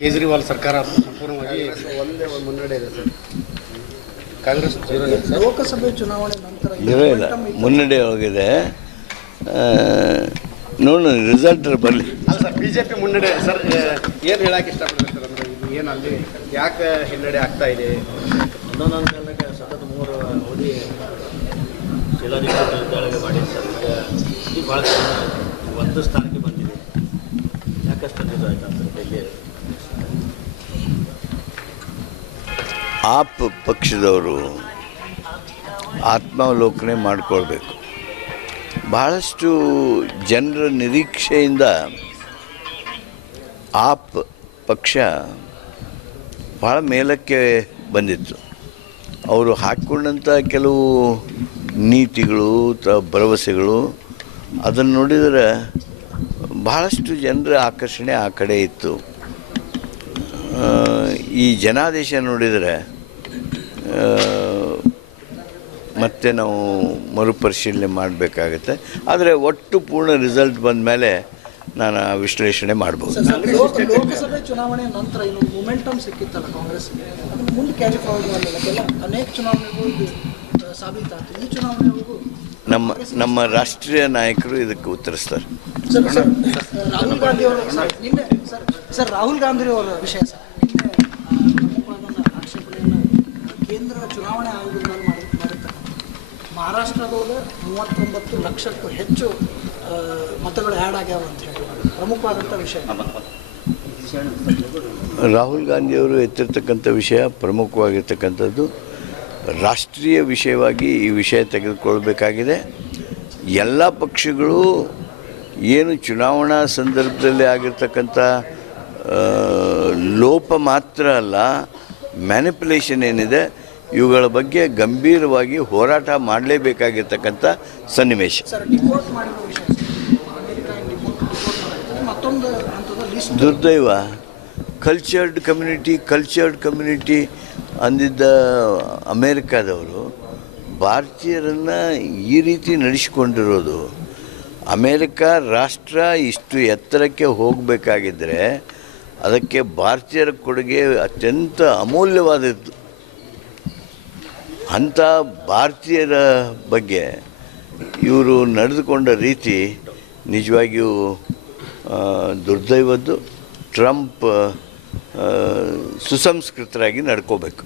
ಕೇಜ್ರಿವಾಲ್ ಸರ್ಕಾರ ಸಂಪೂರ್ಣವಾಗಿ ಒಂದೇ ಒಂದು ಮುನ್ನಡೆ ಇದೆ ಸರ್. ಕಾಂಗ್ರೆಸ್ ಲೋಕಸಭೆ ಚುನಾವಣೆ ನಂತರ ಇಲ್ಲ. ಮುನ್ನಡೆ ಹೋಗಿದೆ. ನೋಡೋಣ ರಿಸಲ್ಟ್ ಬರಲಿ. ಅಲ್ಲ ಸರ್ ಬಿಜೆಪಿ ಮುನ್ನಡೆ ಸರ್ ಏನು ಹೇಳಕ್ಕೆ ಇಷ್ಟಪಡ್ತಾರೆ ಸರ್ ಅಂದ್ರೆ ಇದು ಏನು ಅಲ್ಲಿ ಯಾಕೆ ಹಿನ್ನಡೆ ಆಗ್ತಾ ಇದೆ? ಒಂದೊಂದೊಂದು ಕಾಲಕ್ಕೆ ಸತತ ಮೂರು ಮೋದಿ ಜಿಲ್ಲಾಧಿಕಾರಿಗಳು ಕೆಳಗೆ ಮಾಡಿದೆ ಸರ್. ಈಗ ಇದು ಭಾಳ. ಒಂದು ಸ್ಥಾನಕ್ಕೆ ಬಂದಿದೆ. ಯಾಕಷ್ಟು ಇದು ಆಯ್ತು ಅಂತ ಇಲ್ಲಿ ಆಪ್ ಪಕ್ಷದವರು ಆತ್ಮಾವಲೋಕನೆ ಮಾಡಿಕೊಳ್ಬೇಕು. ಬಹಳಷ್ಟು ಜನರ ನಿರೀಕ್ಷೆಯಿಂದ ಆಪ್ ಪಕ್ಷ ಭಾಳ ಮೇಲಕ್ಕೆ ಬಂದಿತ್ತು. ಅವರು ಹಾಕ್ಕೊಂಡಂಥ ಕೆಲವು ನೀತಿಗಳು ತ ಭರವಸೆಗಳು ಅದನ್ನು ನೋಡಿದರೆ ಬಹಳಷ್ಟು ಜನರ ಆಕರ್ಷಣೆ ಆ ಕಡೆ ಇತ್ತು. ಈ ಜನಾದೇಶ ನೋಡಿದರೆ ಮತ್ತೆ ನಾವು ಮರುಪರಿಶೀಲನೆ ಮಾಡಬೇಕಾಗತ್ತೆ. ಆದರೆ ಒಟ್ಟು ಪೂರ್ಣ ರಿಸಲ್ಟ್ ಬಂದ ಮೇಲೆ ನಾನು ವಿಶ್ಲೇಷಣೆ ಮಾಡ್ಬೋದು. ಲೋಕಸಭೆ ಚುನಾವಣೆ ನಂತರ ಇನ್ನು ಮೊಮೆಂಟಮ್ ಸಿಕ್ಕಿತ್ತಲ್ಲ ಕಾಂಗ್ರೆಸ್ಗೆ ಮುಂದೆ ಕ್ಯಾರಿ ಫಾರ್ವರ್ಡ್ ಅನೇಕ ಚುನಾವಣೆಗಳು ಸಾಬೀತಾಯ್ತು ಈ ಚುನಾವಣೆಗೂ ನಮ್ಮ ನಮ್ಮ ರಾಷ್ಟ್ರೀಯ ನಾಯಕರು ಇದಕ್ಕೆ ಉತ್ತರಿಸ್ತಾರೆ. ಸರ್ ಸರ್ ರಾಹುಲ್ ಗಾಂಧಿ ಅವರ ಸರ್ ನಿನ್ನೆ ಸರ್ ಸರ್ ರಾಹುಲ್ ಗಾಂಧಿ ಅವರ ವಿಷಯ ಸರ್ ನಿನ್ನೆ ಆ, ಪ್ರಮುಖವಾದ ಆಕ್ಷೇಪಣೆಯನ್ನು ಕೇಂದ್ರ ಚುನಾವಣೆ ಆಯೋಗದ ಮೇಲೆ ಮಾಡಿ ಮಾಡಿರ್ತಕ್ಕಂಥ ಮಹಾರಾಷ್ಟ್ರದೊಳಗೆ ಮೂವತ್ತೊಂಬತ್ತು ಲಕ್ಷಕ್ಕೂ ಹೆಚ್ಚು ಮತಗಳು ಆ್ಯಡ್ ಆಗ್ಯಾವ ಅಂತ ಹೇಳಿ. ಪ್ರಮುಖವಾದಂಥ ವಿಷಯ. ರಾಹುಲ್ ಗಾಂಧಿಯವರು ಎತ್ತಿರ್ತಕ್ಕಂಥ ವಿಷಯ ಪ್ರಮುಖವಾಗಿರ್ತಕ್ಕಂಥದ್ದು ರಾಷ್ಟ್ರೀಯ ವಿಷಯವಾಗಿ ಈ ವಿಷಯ ತೆಗೆದುಕೊಳ್ಬೇಕಾಗಿದೆ. ಎಲ್ಲ ಪಕ್ಷಗಳು ಏನು ಚುನಾವಣಾ ಸಂದರ್ಭದಲ್ಲಿ ಆಗಿರ್ತಕ್ಕಂಥ ಲೋಪ ಮಾತ್ರ ಅಲ್ಲ ಮ್ಯಾನಿಪುಲೇಷನ್ ಏನಿದೆ ಇವುಗಳ ಬಗ್ಗೆ ಗಂಭೀರವಾಗಿ ಹೋರಾಟ ಮಾಡಲೇಬೇಕಾಗಿರ್ತಕ್ಕಂಥ ಸನ್ನಿವೇಶ. ದುರ್ದೈವ. ಕಲ್ಚರ್ಡ್ ಕಮ್ಯುನಿಟಿ ಕಲ್ಚರ್ಡ್ ಕಮ್ಯುನಿಟಿ ಅಂದಿದ್ದ ಅಮೇರಿಕಾದವರು ಭಾರತೀಯರನ್ನು ಈ ರೀತಿ ನಡೆಸಿಕೊಂಡಿರೋದು. ಅಮೇರಿಕ ರಾಷ್ಟ್ರ ಇಷ್ಟು ಎತ್ತರಕ್ಕೆ ಹೋಗಬೇಕಾಗಿದ್ದರೆ ಅದಕ್ಕೆ ಭಾರತೀಯರ ಕೊಡುಗೆ ಅತ್ಯಂತ ಅಮೂಲ್ಯವಾದದ್ದು. ಅಂಥ ಭಾರತೀಯರ ಬಗ್ಗೆ ಇವರು ನಡೆದುಕೊಂಡ ರೀತಿ ನಿಜವಾಗಿಯೂ ದುರ್ದೈವದ್ದು. ಟ್ರಂಪ್ ಸುಸಂಸ್ಕೃತರಾಗಿ ನಡ್ಕೋಬೇಕು.